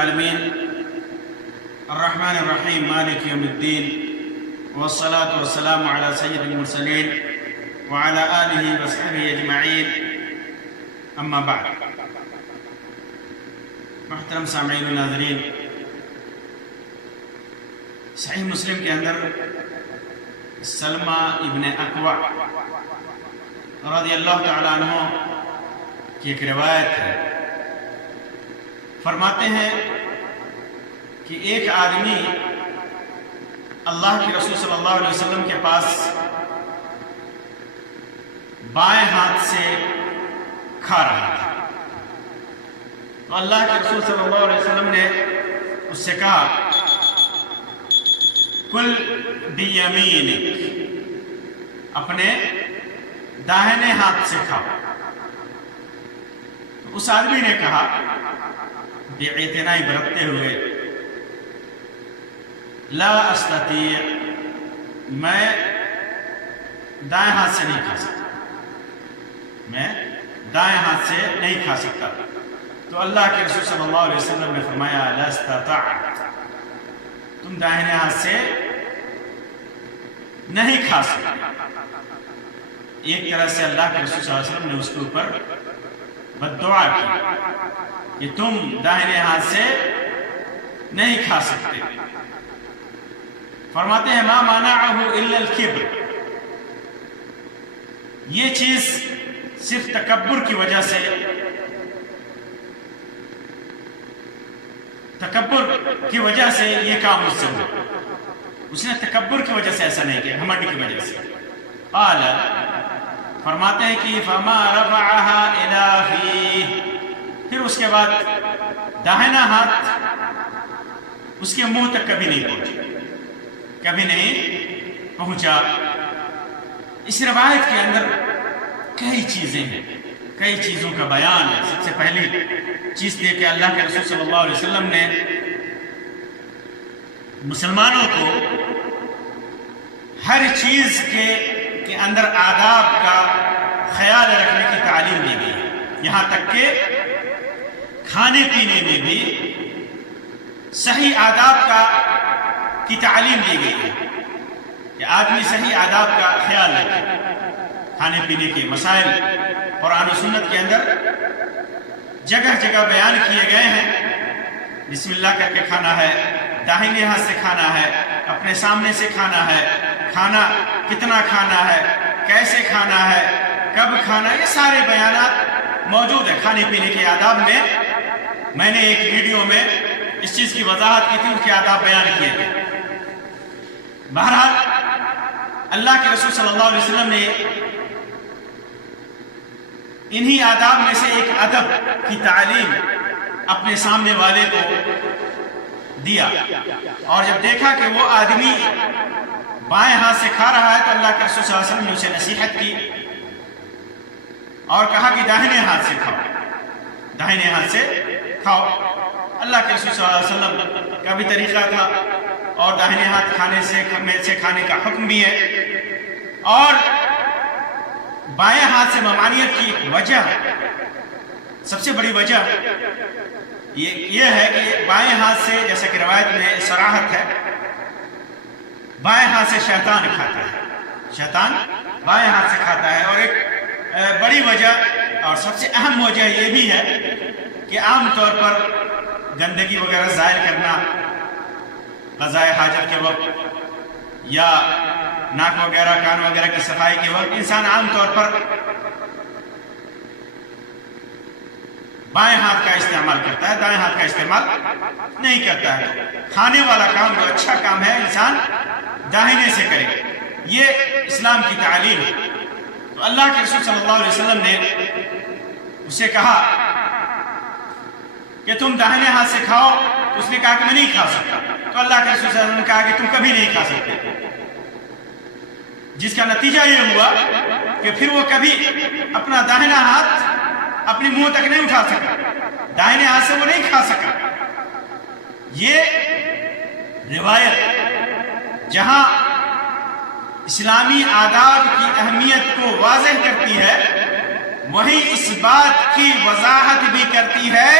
العالمين الرحمن الرحيم مالك يوم الدين والصلاة والسلام على سيد المرسلين وعلى آله وصحبه أجمعين أما بعد. محترم سامعین و ناظرین، صحیح مسلم کے اندر سلمہ ابن اکوع رضی اللہ تعالیٰ عنہ کی ایک روایت ہے. فرماتے ہیں کہ ایک آدمی اللہ کے رسول صلی اللہ علیہ وسلم کے پاس بائیں ہاتھ سے کھا رہا تھا. تو اللہ کے رسول صلی اللہ علیہ وسلم نے اس سے کہا کل بیمینک، اپنے داہنے ہاتھ سے کھاؤ. تو اس آدمی نے کہا بے اعتنائی برتتے ہوئے، لا استطیع، میں دائیں ہاتھ سے نہیں کھا سکتا، میں دائیں ہاتھ سے نہیں کھا سکتا. تو اللہ کے رسول صلی اللہ علیہ وسلم نے فرمایا لا استطعت، تم داہنے ہاتھ سے نہیں کھا سکتے. ایک طرح سے اللہ کے رسول صلی اللہ علیہ وسلم نے اس کے اوپر بد دعا کی کہ تم داہنے ہاتھ سے نہیں کھا سکتے. فرماتے ہیں ما مانعہ الا الکبر، یہ چیز صرف تکبر کی وجہ سے، یہ کام اس سے ہوا. اس نے تکبر کی وجہ سے ایسا نہیں کیا، گھمنڈ کی وجہ سے. قال، فرماتے ہیں کہ فما رفعها الى فیہ، پھر اس کے بعد داہنا ہاتھ اس کے منہ تک کبھی نہیں پہنچا. اس روایت کے اندر کئی چیزیں ہیں، کئی چیزوں کا بیان ہے. سب سے پہلی چیز یہ کہ اللہ کے رسول صلی اللہ علیہ وسلم نے مسلمانوں کو ہر چیز کے اندر آداب کا خیال رکھنے کی تعلیم دی گئی ہے. یہاں تک کہ کھانے پینے میں بھی صحیح آداب کی تعلیم دی گئی ہے کہ آدمی صحیح آداب کا خیال رکھے. کھانے پینے کے مسائل قرآن و سنت کے اندر جگہ جگہ بیان کیے گئے ہیں. بسم اللہ کر کے کھانا ہے، داہنے ہاتھ سے کھانا ہے، اپنے سامنے سے کھانا ہے، کھانا کتنا کھانا ہے، کیسے کھانا ہے، کب کھانا، یہ سارے بیانات موجود ہیں کھانے پینے کے آداب میں. میں نے ایک ویڈیو میں اس چیز کی وضاحت کی تھی، اس کے آداب بیان کیے تھے. بہرحال اللہ کے رسول صلی اللہ علیہ وسلم نے انہی آداب میں سے ایک ادب کی تعلیم اپنے سامنے والے کو دیا. اور جب دیکھا کہ وہ آدمی بائیں ہاتھ سے کھا رہا ہے تو اللہ کے رسول صلی اللہ علیہ وسلم نے اسے نصیحت کی اور کہا کہ داہنے ہاتھ سے کھاؤ، داہنے ہاتھ سے کھاؤ. اللہ کے رسول صلی اللہ علیہ وسلم کا بھی طریقہ تھا اور داہنے ہاتھ کھانے کا حکم بھی ہے. اور بائیں ہاتھ سے ممانعت کی وجہ، سب سے بڑی وجہ یہ ہے کہ بائیں ہاتھ سے، جیسا کہ روایت میں صراحت ہے، بائیں ہاتھ سے شیطان کھاتا ہے، شیطان بائیں ہاتھ سے کھاتا ہے. اور ایک بڑی وجہ اور سب سے اہم وجہ یہ بھی ہے کہ عام طور پر گندگی وغیرہ ظاہر کرنا قضائے حاجت کے وقت یا ناک وغیرہ کان وغیرہ کی صفائی کے وقت انسان عام طور پر بائیں ہاتھ کا استعمال کرتا ہے، دائیں ہاتھ کا استعمال نہیں کرتا ہے. کھانے والا کام جو اچھا کام ہے انسان داہنے سے کرے، یہ اسلام کی تعلیم ہے. تو اللہ کے رسول صلی اللہ علیہ وسلم نے اسے کہا کہ تم داہنے ہاتھ سے کھاؤ. اس نے کہا کہ میں نہیں کھا سکتا. تو اللہ کے رسول صلی اللہ علیہ وسلم نے کہا کہ تم کبھی نہیں کھا سکتے، جس کا نتیجہ یہ ہوا کہ پھر وہ کبھی اپنا داہنا ہاتھ اپنے منہ تک نہیں اٹھا سکا، داہنے ہاتھ سے وہ نہیں کھا سکا. یہ روایت جہاں اسلامی آداب کی اہمیت کو واضح کرتی ہے، وہیں اس بات کی وضاحت بھی کرتی ہے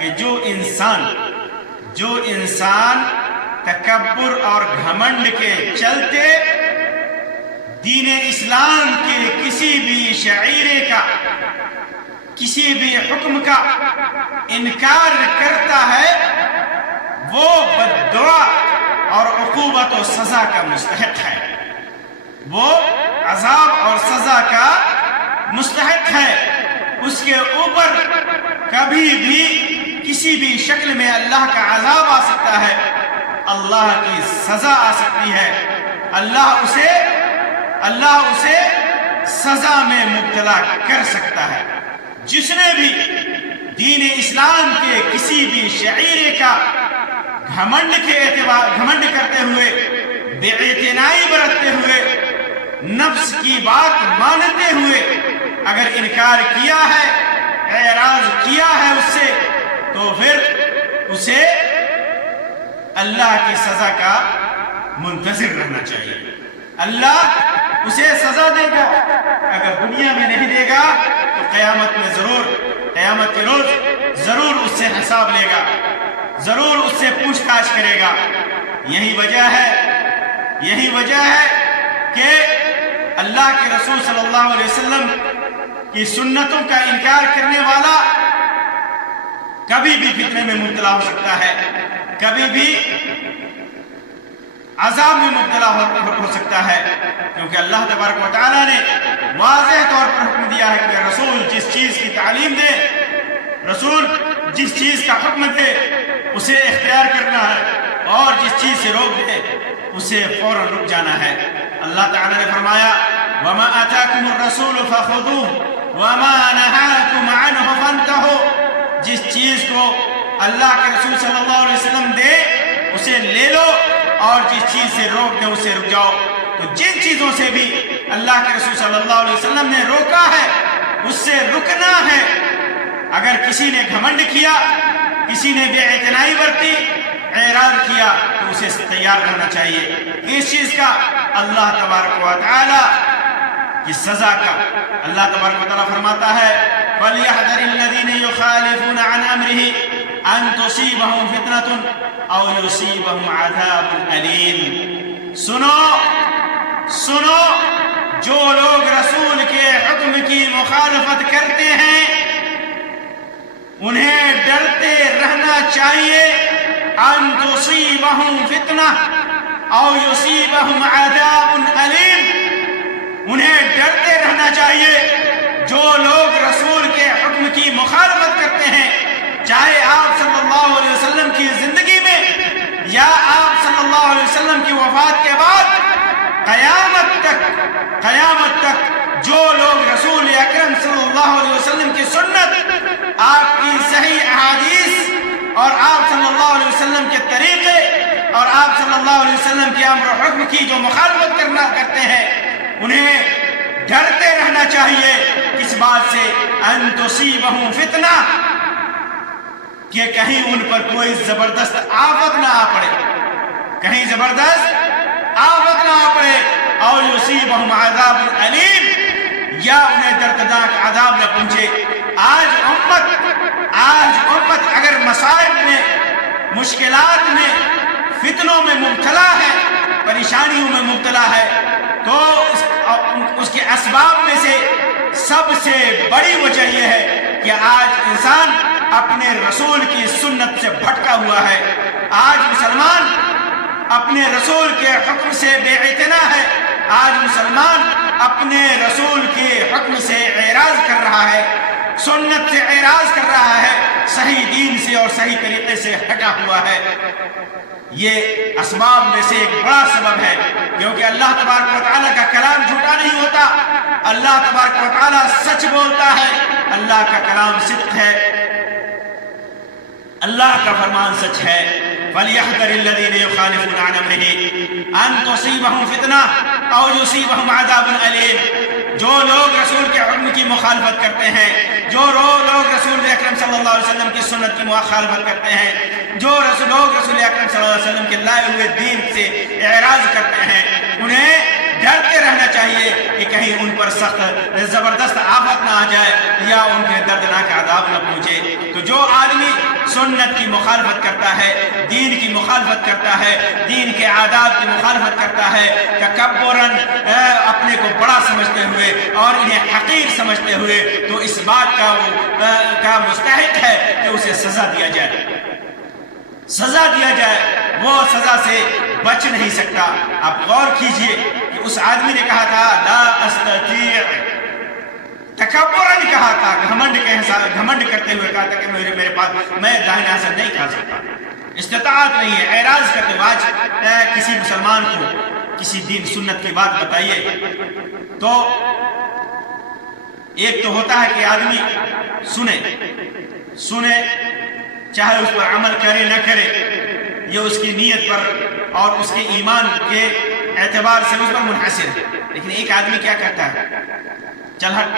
کہ جو انسان جو انسان تکبر اور گھمنڈ کے چلتے دین اسلام کے کسی بھی شعیرے کا، کسی بھی حکم کا انکار کرتا ہے، وہ بددعا اور عقوبت و سزا کا مستحق ہے، وہ عذاب اور سزا کا مستحق ہے۔ اس کے اوپر کبھی بھی کسی بھی شکل میں اللہ کا عذاب آ سکتا ہے، اللہ کی سزا آ سکتی ہے، اللہ اسے سزا میں مبتلا کر سکتا ہے۔ جس نے بھی دین اسلام کے کسی بھی شعیرے کا گھمنڈ کرتے ہوئے، بے اعتنائی برتتے ہوئے، نفس کی بات مانتے ہوئے اگر انکار کیا ہے، اعراض کیا ہے اس سے، تو پھر اسے اللہ کی سزا کا منتظر رہنا چاہیے۔ اللہ اسے سزا دے گا، اگر دنیا میں نہیں دے گا تو قیامت کے روز ضرور اس سے حساب لے گا، ضرور اس سے پوچھ تاچھ کرے گا۔ یہی وجہ ہے کہ اللہ کے رسول صلی اللہ علیہ وسلم کی سنتوں کا انکار کرنے والا کبھی بھی فتنے میں مبتلا ہو سکتا ہے، کبھی بھی عذاب میں مبتلا ہو سکتا ہے، کیونکہ اللہ تبارک و تعالیٰ نے واضح طور پر حکم دیا ہے کہ رسول جس چیز کی تعلیم دے، رسول جس چیز کا حکم دے اسے اختیار کرنا ہے، اور جس چیز سے روک دے اسے فوراً رک جانا ہے۔ اللہ تعالیٰ نے فرمایا وَمَا آتَاكُمُ الرَّسُولُ فَخُذُوهُ وَمَا نَهَاكُمْ عَنْهُ فَانْتَهُوا، جس چیز کو اللہ کے رسول صلی اللہ علیہ وسلم دے اسے لے لو، اور جس چیز سے روک دے اسے رک جاؤ۔ تو جن چیزوں سے بھی اللہ کے رسول صلی اللہ علیہ وسلم نے روکا ہے اس سے رکنا ہے۔ اگر کسی نے گھمنڈ کیا، کسی نے بے اعتنائی برتی، اعراض کیا، تو اسے تیار رہنا چاہیے اس چیز کا، اللہ تبارک و تعالی کی سزا کا۔ اللہ تبارک و تعالی فرماتا ہے وَلْيَحْذَرِ الَّذِينَ يُخَالِفُونَ عَنْ أَمْرِهِ أَن تُصِيبَهُمْ فِتْنَةٌ أَوْ يُصِيبَهُمْ عَذَابٌ أَلِيمٌ۔ سنو جو لوگ رسول کے حکم کی مخالفت کرتے ہیں انہیں ڈرتے رہنا چاہیے، ان تصیبہم فتنہ او یصیبہم عذاب علیم، انہیں ڈرتے رہنا چاہیے جو لوگ رسول کے حکم کی مخالفت کرتے ہیں، چاہے آپ صلی اللہ علیہ وسلم کی زندگی میں یا آپ صلی اللہ علیہ وسلم کی وفات کے بعد قیامت تک جو لوگ رسول اکرم صلی اللہ علیہ وسلم کی سنت، آپ کی صحیح احادیث اور آپ صلی اللہ علیہ وسلم کے طریقے اور آپ صلی اللہ علیہ وسلم کے امر و حکم کی جو مخالفت کرتے ہیں، انہیں ڈرتے رہنا چاہیے اس بات سے ان تصیبہم فتنہ، کہ کہیں ان پر کوئی زبردست آفت نہ آ پڑے، کہیں زبردست آفت نہ آ پڑے، او یصیبہم عذاب علیم، یا انہیں دردناک عذاب نہ پہنچے۔ آج امت اگر مصائب میں، مشکلات میں، فتنوں میں مبتلا ہے، پریشانیوں میں مبتلا ہے، تو اس کے اسباب میں سے سب سے بڑی وجہ یہ ہے کہ آج انسان اپنے رسول کی سنت سے بھٹکا ہوا ہے، آج مسلمان اپنے رسول کے حکم سے بے اعتنا ہے، آج مسلمان اپنے رسول کے حکم سے اعراض کر رہا ہے، سنت سے اعراض کر رہا ہے، صحیح دین سے اور صحیح طریقے سے ہٹا ہوا ہے۔ یہ اسباب میں سے ایک بڑا سبب ہے، کیونکہ اللہ تبارک و تعالیٰ کا کلام جھوٹا نہیں ہوتا، اللہ تبارک و تعالیٰ سچ بولتا ہے، اللہ کا کلام صدق ہے، اللہ کا فرمان سچ ہے۔ فَلْيَحْذَرِ الَّذِينَ يُخَالِفُونَ عَنْ أَمْرِهِ أَن تُصِيبَهُمْ فِتْنَةٌ أَوْ يُصِيبَهُمْ عَذَابٌ أَلِيمٌ، جو لوگ رسول کے حکم کی مخالفت کرتے ہیں، جو لوگ رسول اکرم صلی اللہ علیہ وسلم کی سنت کی مخالفت کرتے ہیں، جو لوگ رسول اکرم صلی اللہ علیہ وسلم کے لائے ہوئے دین سے اعراض کرتے ہیں، انہیں ڈرتے رہنا چاہیے کہ کہیں ان پر سخت زبردست آفت نہ آ جائے یا ان کے دردناک عذاب نہ پہنچے۔ تو جو آدمی سنت کی مخالفت کرتا ہے، دین کی مخالفت کرتا ہے، دین کے آداب کی مخالفت کرتا ہے، تکبراً اپنے کو بڑا سمجھتے ہوئے اور انہیں حقیر سمجھتے ہوئے، تو اس بات کا مستحق ہے کہ اسے سزا دیا جائے، سزا دیا جائے، وہ سزا سے بچ نہیں سکتا۔ آپ غور کیجئے کہ اس آدمی نے کہا تھا لا استطیع، تکبراً کہا تھا، گھمنڈ کرتے ہوئے کہا تھا کہ میرے پاس میں دائیں ہاتھ سے نہیں کھا سکتا، استطاعت نہیں ہے، اعراض کرتے ہوئے۔ آج کسی مسلمان کو کسی دین سنت کی بات بتائیے تو ایک تو ہوتا ہے کہ آدمی سنے چاہے اس پر عمل کرے نہ کرے، یہ اس کی نیت پر اور اس کے ایمان کے اعتبار سے اس پر منحصر ہے۔ لیکن ایک آدمی کیا کرتا ہے، چل ہٹ،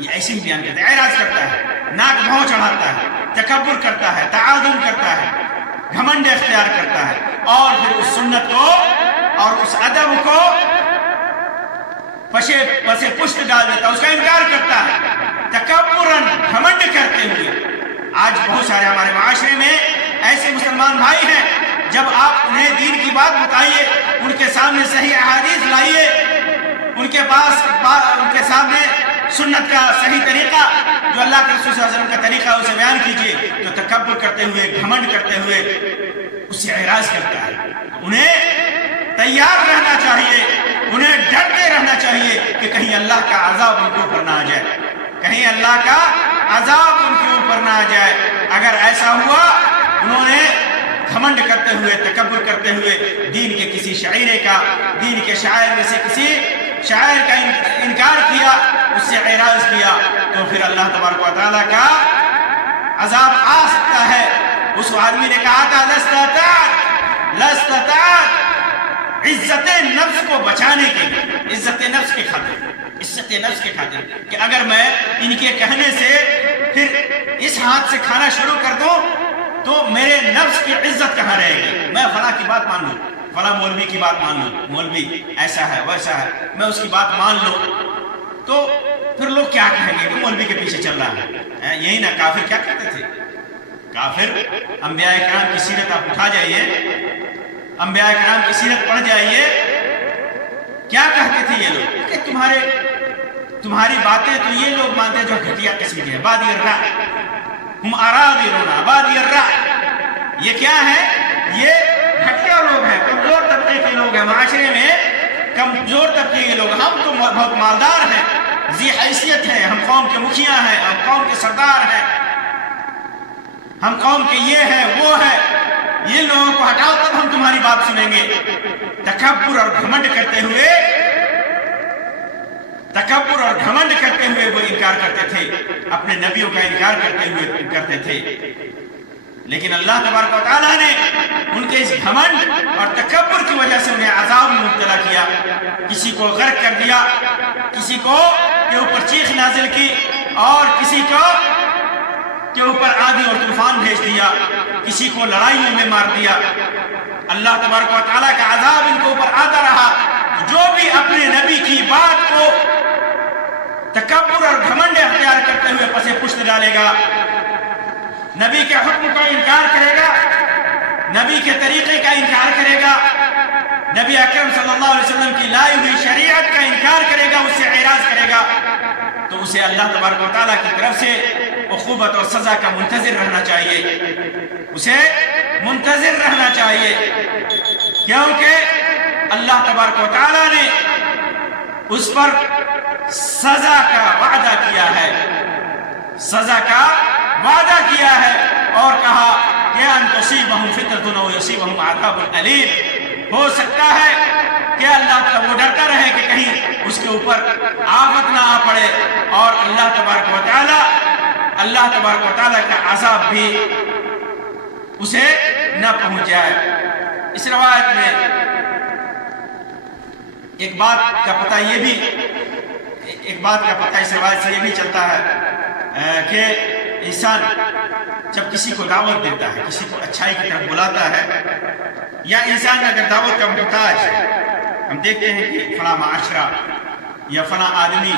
یہ ایسے ہی بیان کرتا ہے، اعراض کرتا ہے، ناک بھاؤں چڑھاتا ہے، تکبر کرتا ہے، تعاظم کرتا ہے، گھمنڈ اختیار کرتا ہے، اور پھر اس سنت کو اور اس ادب کو پسے پشت ڈال دیتا ہے، اس کا انکار کرتا ہے، تکبراً گھمنڈ کرتے ہوئے۔ آج بہت سارے ہمارے معاشرے میں ایسے مسلمان بھائی ہیں، جب آپ انہیں دین کی بات بتائیے، ان کے سامنے صحیح احادیث لائیے، ان کے سامنے سنت کا صحیح طریقہ جو اللہ کے رسول صلی اللہ علیہ وسلم کا طریقہ اسے بیان کیجیے، تو تکبر کرتے ہوئے، گھمنڈ کرتے ہوئے اس سے اعراض کرتا ہے۔ انہیں تیار رہنا چاہیے، انہیں ڈرتے رہنا چاہیے کہ کہیں اللہ کا عذاب ان کے اوپر نہ آ جائے، کہیں اللہ کا عذاب ان کے اوپر نہ آ جائے۔ اگر ایسا ہوا، انہوں نے گھمنڈ کرتے ہوئے، تکبر کرتے ہوئے دین کے کسی شاعرے کا، دین کے شاعر میں سے کسی شاعر کا انکار کیا، اس سے اعراض کیا، تو پھر اللہ تبارک و تعالیٰ کا عذاب آ سکتا ہے۔ اس آدمی نے کہا تھا لستطاعت، عزت نفس کو بچانے کے لیے، عزت نفس کے خاطر کہ اگر میں ان کے کہنے سے پھر اس ہاتھ سے کھانا شروع کر دوں تو میرے نفس کی عزت کہاں رہے گی؟ میں فلاں کی بات مان لوں، فلاں مولوی کی بات مان لوں، مولوی ایسا ہے ویسا ہے، میں اس کی بات مان لوں، تو پھر لوگ کیا کہیں گے کہ مولوی کے پیچھے چل رہا ہے۔ یہی نا کافر کیا کہتے تھے؟ کافر انبیاء کرام کی سیرت آپ اٹھا جائیے، انبیاء کرام کی سیرت پڑھ جائیے، کیا کہتے تھے یہ لوگ کہ تمہاری باتیں تو یہ لوگ مانتے ہیں جو گھٹیا قسم کی ہے، بادی الرأی، ہم اراذلون بادی الرأی، یہ کیا ہے؟ یہ گھٹیا لوگ ہیں، کمزور طبقے کے لوگ ہیں، معاشرے میں کمزور طبقے کے لوگ۔ ہم تو بہت مالدار ہیں، ذی حیثیت ہیں، ہم قوم کے مکھیا ہیں، ہم قوم کے سردار ہیں، ہم قوم کے یہ ہے وہ ہے، یہ لوگوں کو ہٹاؤ تب ہم تمہاری بات سنیں گے۔ تکبر اور گھمنڈ کرتے ہوئے وہ انکار کرتے تھے، اپنے نبیوں کا انکار کرتے تھے۔ لیکن اللہ تبارک و تعالیٰ نے ان کے اس گھمنڈ اور تکبر کی وجہ سے انہیں عذاب میں مبتلا کیا، کسی کو غرق کر دیا، کسی کو کے اوپر چیخ نازل کی، اور کسی کو کے اوپر آندھی اور طوفان بھیج دیا، کسی کو لڑائیوں میں مار دیا۔ اللہ تبارک و تعالیٰ کا عذاب ان کے اوپر آتا رہا۔ جو بھی اپنے نبی کی بات کو تکبر اور گھمنڈ اختیار کرتے ہوئے پسے پشت ڈالے گا، نبی کے حکم کا انکار کرے گا، نبی کے طریقے کا انکار کرے گا، نبی اکرم صلی اللہ علیہ وسلم کی لائی ہوئی شریعت کا انکار کرے گا، اس سے اعراض کرے گا، تو اسے اللہ تبارک و تعالیٰ کی طرف سے عقوبت اور سزا کا منتظر رہنا چاہیے، اسے منتظر رہنا چاہیے، کیونکہ اللہ تبارک و تعالیٰ نے اس پر سزا کا وعدہ کیا ہے، سزا کا وعدہ کیا ہے، اور کہا کہ ان تصیبہم فتنۃ او یصیبہم عذاب الیم۔ ہو سکتا ہے کہ اللہ تعالیٰ وہ ڈرتا رہے کہ کہیں اس کے اوپر آفت نہ آ پڑے، اور اللہ تبارک و تعالیٰ کا عذاب بھی اسے نہ پہنچ جائے۔ اس روایت میں ایک بات کا پتہ اس روایت سے یہ بھی چلتا ہے کہ انسان جب کسی کو دعوت دیتا ہے، کسی کو اچھائی کی طرف بلاتا ہے، یا انسان اگر دعوت کا محتاج ہے، ہم دیکھتے ہیں کہ فلاں معاشرہ یا فلاں آدمی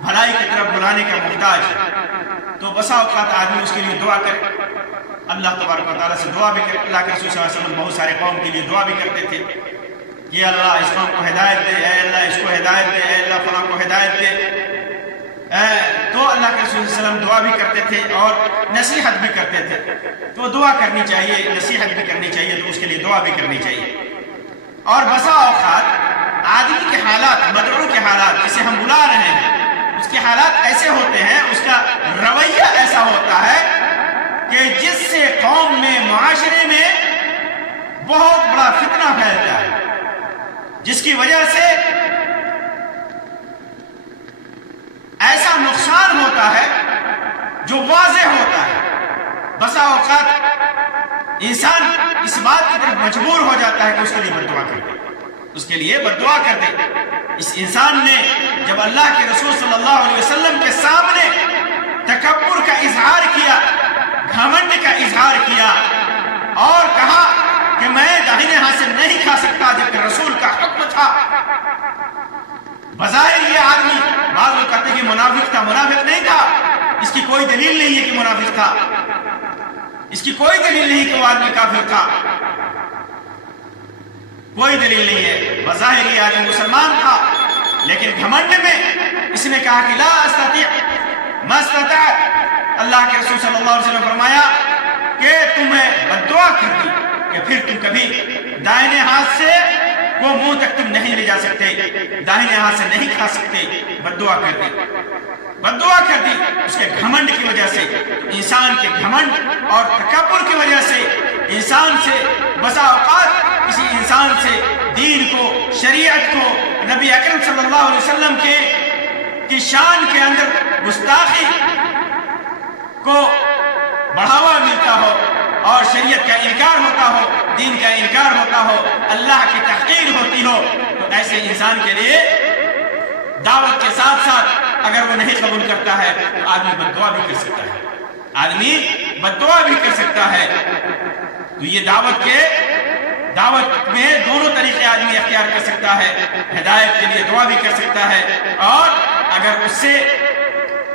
بھلائی کی طرف بلانے کا محتاج ہے، تو بسا اوقات آدمی اس کے لیے دعا کرے، اللہ تبارک و تعالیٰ سے دعا بھی کرتے. اللہ کے رسول صلی اللہ علیہ وسلم بہت سارے قوم کے لیے دعا بھی کرتے تھے کہ اللہ اس قوم کو ہدایت دے, اے اللہ اس کو ہدایت دے, اے اللہ فلاں کو ہدایت دے. تو اللہ کے رسول صلی اللہ علیہ وسلم دعا بھی کرتے تھے اور نصیحت بھی کرتے تھے. تو دعا کرنی چاہیے, نصیحت بھی کرنی چاہیے, تو اس کے لیے دعا بھی کرنی چاہیے. اور بسا اوقات آدمی کے حالات, مدعو کے حالات جسے ہم بلا رہے ہیں, اس کے حالات ایسے ہوتے ہیں, اس کا رویہ ایسا ہوتا ہے کہ جس سے قوم میں, معاشرے میں بہت بڑا فتنہ پھیلتا ہے, جس کی وجہ سے ایسا نقصان ہوتا ہے جو واضح ہوتا ہے. بسا اوقات انسان اس بات کی طرف مجبور ہو جاتا ہے کہ اس کے لیے بد دعا کر دے, اس کے لیے بد دعا کر دے. اس انسان نے جب اللہ کے رسول صلی اللہ علیہ وسلم کے سامنے تکبر کا اظہار کیا, گھمنڈ کا اظہار کیا اور کہا کہ میں داہنے ہاتھ سے نہیں کھا سکتا جبکہ رسول کا حکم تھا. بظاہر یہ آدمی, بعض لوگ کہتے ہیں کہ منافق تھا, منافق نہیں تھا. اس کی کوئی دلیل نہیں ہے کہ منافق تھا, اس کی کوئی دلیل نہیں کہ وہ آدمی کافر تھا, کوئی دلیل نہیں ہے. بظاہر یہ آدمی مسلمان تھا, لیکن گھمنڈ میں اس نے کہا کہ لا استطیع ما استطعت. اللہ کے رسول صلی اللہ علیہ وسلم نے فرمایا کہ تمہیں بد دعا کر دی کہ پھر تم کبھی دائنے ہاتھ سے وہ منہ تک تم نہیں لے جا سکتے, داہنے ہاتھ سے نہیں کھا سکتے. بد دعا کر دی, بد دعا کر دی اس کے گھمنڈ کی وجہ سے. انسان کے گھمنڈ اور تکبر کی وجہ سے انسان سے بسا اوقات کسی انسان سے دین کو, شریعت کو, نبی اکرم صلی اللہ علیہ وسلم کی شان کے اندر گستاخی کو بڑھاوا ملتا ہو اور شریعت کا انکار ہوتا ہو, دین کا انکار ہوتا ہو, اللہ کی تحقیر ہوتی ہو, تو ایسے انسان کے لیے دعوت کے ساتھ ساتھ اگر وہ نہیں قبول کرتا ہے تو آدمی بد دعا بھی کر سکتا ہے, آدمی بد دعا بھی کر سکتا ہے. تو یہ دعوت میں دونوں طریقے آدمی اختیار کر سکتا ہے. ہدایت کے لیے دعا بھی کر سکتا ہے, اور اگر اس سے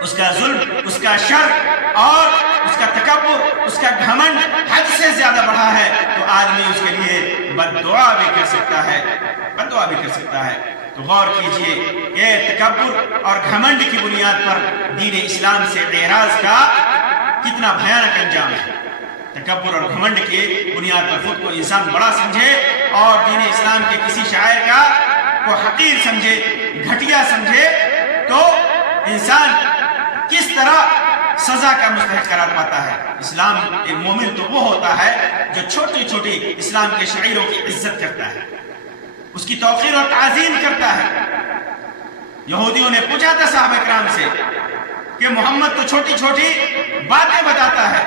اس کا ظلم, اس کا شر اور اس کا تکبر, اس کا گھمنڈ حد سے زیادہ بڑھا ہے تو آدمی اس کے لیے بد دعا بھی کر سکتا ہے, بد دعا بھی کر سکتا ہے. تو غور کیجئے کہ تکبر اور گھمنڈ کی بنیاد پر دین اسلام سے اعراض کا کتنا بھیانک انجام ہے. تکبر اور گھمنڈ کی بنیاد پر خود کو انسان بڑا سمجھے اور دین اسلام کے کسی شاعر کا کو حقیر سمجھے, گھٹیا سمجھے, تو انسان کس طرح سزا کا مستحق قرار پاتا ہے. اسلام ایک مومن تو وہ ہوتا ہے جو چھوٹی چھوٹی اسلام کے شعائروں کی عزت کرتا ہے, اس کی توقیر اور تعظیم کرتا ہے. یہودیوں نے پوچھا تھا صحابہ کرام سے کہ محمد تو چھوٹی چھوٹی باتیں بتاتا ہے,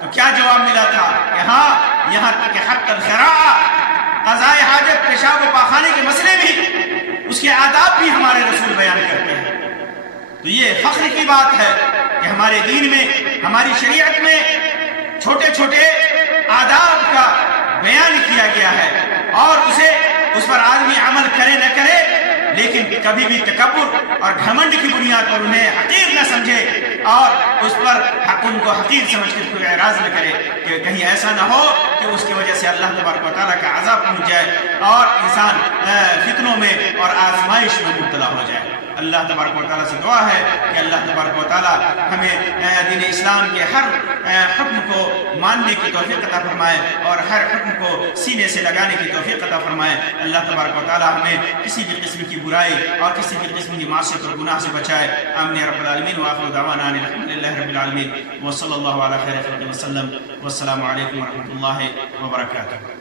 تو کیا جواب ملا تھا کہ ہاں, یہاں تک کہ حتی الخراء, قضائے حاجت, پیشاب و پاخانے کے مسئلے بھی, اس کے آداب بھی ہمارے رسول بیان کرتے ہیں. تو یہ فخر کی بات ہے کہ ہمارے دین میں, ہماری شریعت میں چھوٹے چھوٹے آداب کا بیان کیا گیا ہے, اور اس پر آدمی عمل کرے نہ کرے لیکن کبھی بھی تکبر اور گھمنڈ کی بنیاد پر انہیں حقیر نہ سمجھے اور اس پر ان کو حقیر سمجھ کر کوئی اعراض نہ کرے کہ کہیں ایسا نہ ہو کہ اس کی وجہ سے اللہ تبارک و تعالیٰ کا عذاب پہنچ جائے اور انسان فتنوں میں اور آزمائش میں مبتلا ہو جائے. اللہ تبارک و تعالیٰ سے دعا ہے کہ اللہ تبارک و تعالیٰ ہمیں دین اسلام کے ہر حکم کو ماننے کی توفیق عطا فرمائے اور ہر حکم کو سینے سے لگانے کی توفیق عطا فرمائے. اللہ تبارک و تعالیٰ ہمیں کسی بھی قسم کی برائی اور کسی بھی قسم کی معصیت اور گناہ سے بچائے. آمین یا رب العالمین. وآخر دعوانا ان الحمد للہ رب العالمین وصلی اللہ علی خیر خلقہ وسلم. والسلام علیکم ورحمۃ اللہ وبرکاتہ.